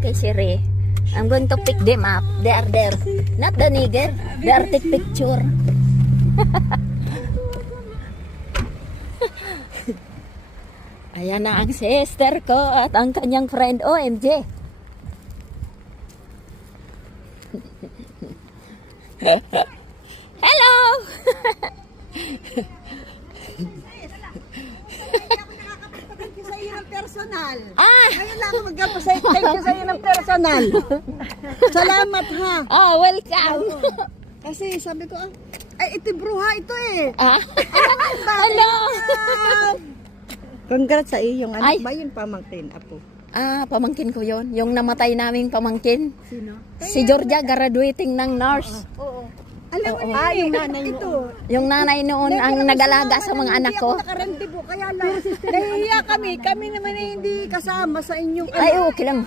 Okay, Siri. I'm going to pick them up. They are there. Not the nigger. They are take picture. Ayan na ang sister ko at ang kanyang friend. OMG. Hello! Thank you sa iyo ng personal. Ah! Ngayon lang ako magkapasay. Thank you sa iyo ng personal. Salamat ha. Oh, welcome! Kasi sabi ko, ay ito bruha ito eh. Ah? Hello! Congrats sa iyo. Yung anak Ay. ba yun pamangkin, apo? Ah, pamangkin ko yon. Yung namatay naming pamangkin. Sino? Si Georgia, graduating ng nurse. Oo. Alam mo Oo. na yung nanay ito. Yung nanay noon ang nag-alaga sa mga anak ko. Hindi ako nakarentibo, kaya lang. Nahihiya kami. Kami naman ay hindi kasama sa inyong Ay, okay lang.